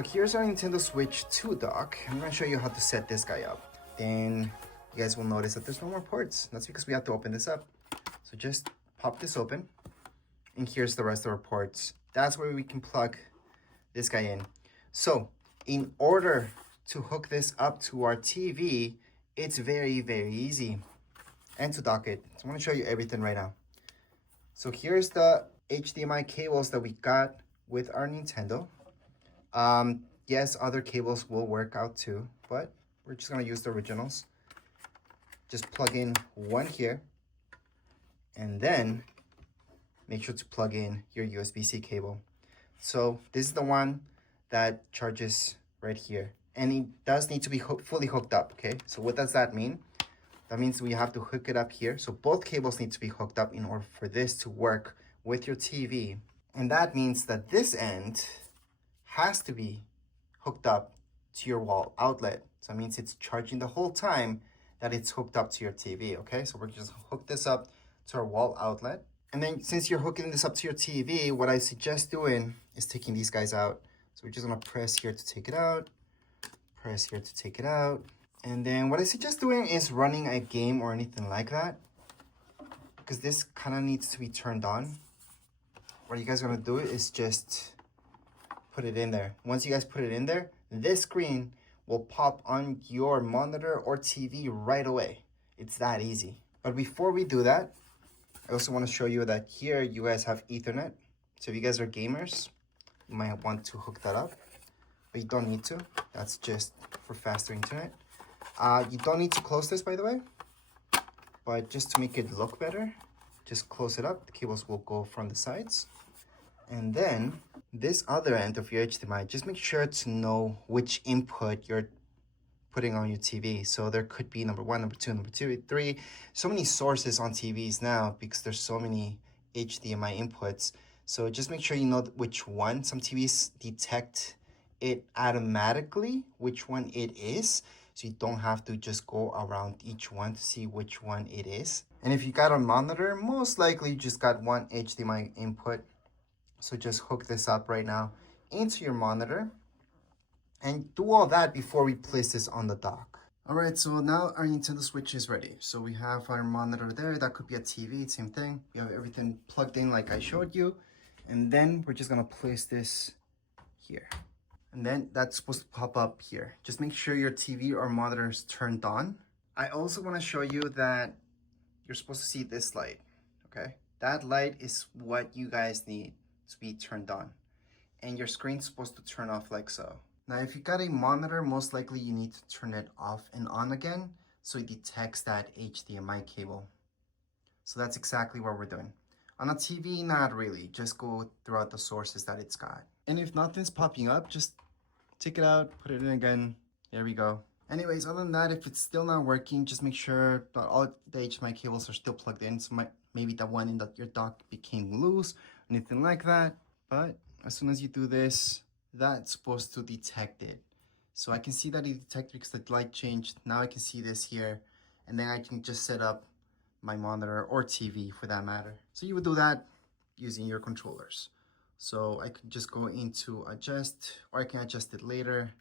So here's our Nintendo Switch 2 dock. I'm going to show you how to set this guy up. Then you guys will notice that there's no more ports. That's because we have to open this up. So just pop this open. And here's the rest of our ports. That's where we can plug this guy in. So in order to hook this up to our TV, it's very, very easy. And to dock it. So I'm going to show you everything right now. So here's the HDMI cables that we got with our Nintendo. Yes, other cables will work out too, but we're just going to use the originals. Just plug in one here. And then make sure to plug in your USB-C cable. So this is the one that charges right here. And it does need to be fully hooked up, okay? So what does that mean? That means we have to hook it up here. So both cables need to be hooked up in order for this to work with your TV. And that means that this end has to be hooked up to your wall outlet. So that means it's charging the whole time that it's hooked up to your TV, okay? So we're just hook this up to our wall outlet. And then since you're hooking this up to your TV, what I suggest doing is taking these guys out. So we're just gonna press here to take it out, press here to take it out. And then what I suggest doing is running a game or anything like that, because this kind of needs to be turned on. What you guys are gonna do is just put it in there. Once you guys put it in there, this screen will pop on your monitor or TV right away. It's that easy. But before we do that, I also want to show you that here you guys have Ethernet. So if you guys are gamers, you might want to hook that up, but you don't need to. That's just for faster internet. You don't need to close this, by the way, but just to make it look better, just close it up. The cables will go from the sides. And then this other end of your HDMI, just make sure to know which input you're putting on your TV. So there could be number 1, number 2, number 2, 3. So many sources on TVs now because there's so many HDMI inputs. So just make sure you know which one. Some TVs detect it automatically, which one it is. So you don't have to just go around each one to see which one it is. And if you got a monitor, most likely you just got one HDMI input. So just hook this up right now into your monitor and do all that before we place this on the dock. All right, so now our Nintendo Switch is ready. So we have our monitor there. That could be a TV, same thing. We have everything plugged in like I showed you. And then we're just gonna place this here. And then that's supposed to pop up here. Just make sure your TV or monitor is turned on. I also wanna show you that you're supposed to see this light, okay? That light is what you guys need to be turned on. And your screen's supposed to turn off like so. Now, if you got a monitor, most likely you need to turn it off and on again so it detects that HDMI cable. So that's exactly what we're doing. On a TV, not really. Just go throughout the sources that it's got. And if nothing's popping up, just take it out, put it in again. There we go. Anyways, other than that, if it's still not working, just make sure that all the HDMI cables are still plugged in. So maybe the one in your dock became loose, anything like that. But as soon as you do this, that's supposed to detect it. So I can see that it detected because the light changed. Now I can see this here. And then I can just set up my monitor or TV for that matter. So you would do that using your controllers. So I could just go into adjust, or I can adjust it later.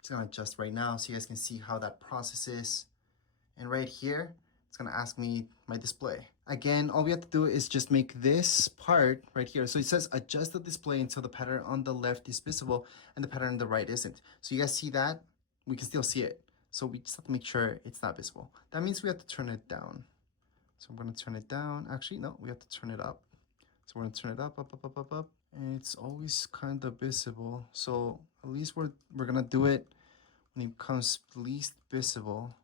It's gonna adjust right now so you guys can see how that processes. And right here, it's gonna ask me my display. Again, all we have to do is just make this part right here. So it says adjust the display until the pattern on the left is visible and the pattern on the right isn't. So you guys see that? We can still see it. So we just have to make sure it's not visible. That means we have to turn it down. So I'm gonna turn it down. Actually, no, we have to turn it up. So we're gonna turn it up, up, up, up, up, up. And it's always kind of visible. So at least we're gonna do it when it becomes least visible.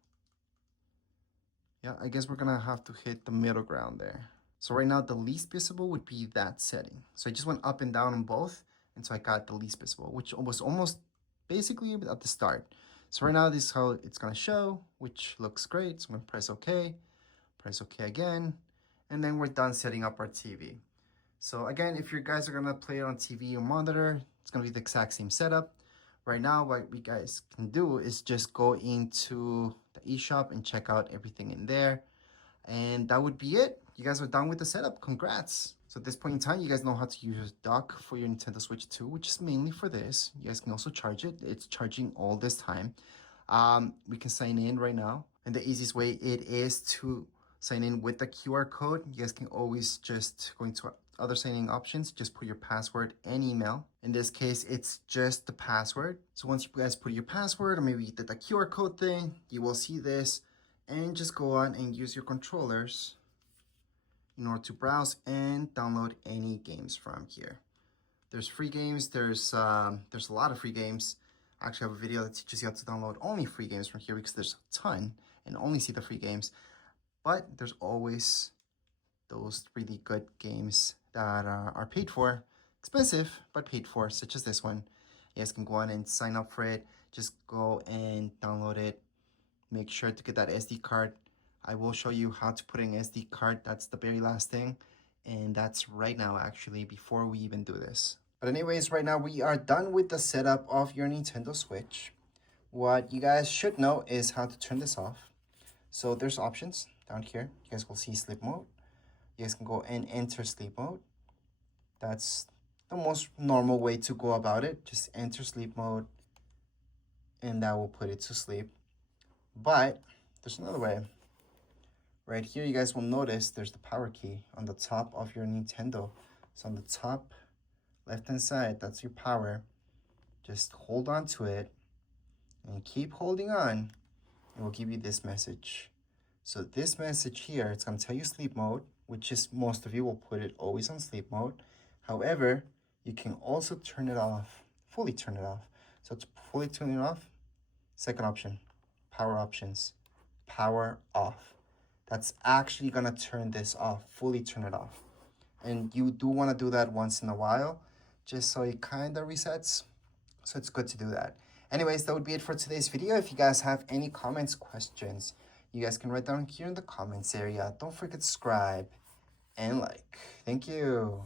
Yeah, I guess we're gonna have to hit the middle ground there. So right now the least visible would be that setting. So I just went up and down on both, and so I got the least visible, which was almost basically at the start. So right now this is how it's gonna show, which looks great. So I'm gonna press OK again, and then we're done setting up our TV. So again, if you guys are gonna play it on TV or monitor, it's gonna be the exact same setup. Right now, what we guys can do is just go into the eShop and check out everything in there. And that would be it. you guys are done with the setup. Congrats. So at this point in time, you guys know how to use a dock for your Nintendo Switch 2, which is mainly for this. You guys can also charge it. It's charging all this time. We can sign in right now. And the easiest way it is to sign in with the QR code. You guys can always just go into other signing options, just put your password and email. In this case, it's just the password. So once you guys put your password, or maybe you did the QR code thing, you will see this and just go on and use your controllers in order to browse and download any games from here. There's free games, there's a lot of free games. I actually have a video that teaches you how to download only free games from here because there's a ton and only see the free games. But there's always those really good games that are paid for, expensive, but paid for, such as this one. You guys can go on and sign up for it. Just go and download it. Make sure to get that SD card. I will show you how to put in an SD card. That's the very last thing. And that's right now, actually, before we even do this. But anyways, right now we are done with the setup of your Nintendo Switch. What you guys should know is how to turn this off. So there's options down here. You guys will see sleep mode. You guys can go and enter sleep mode. That's the most normal way to go about it. Just enter sleep mode and that will put it to sleep. But there's another way. Right here, you guys will notice there's the power key on the top of your Nintendo. So on the top left-hand side, that's your power. Just hold on to it and keep holding on. It will give you this message. So this message here, it's going to tell you sleep mode, which is most of you will put it always on sleep mode. However, you can also turn it off, fully turn it off. So to fully turn it off, second option, power options, power off. That's actually gonna turn this off, fully turn it off. And you do wanna do that once in a while, just so it kinda resets. So it's good to do that. Anyways, that would be it for today's video. If you guys have any comments, questions, you guys can write down here in the comments area. Don't forget to subscribe and like. Thank you.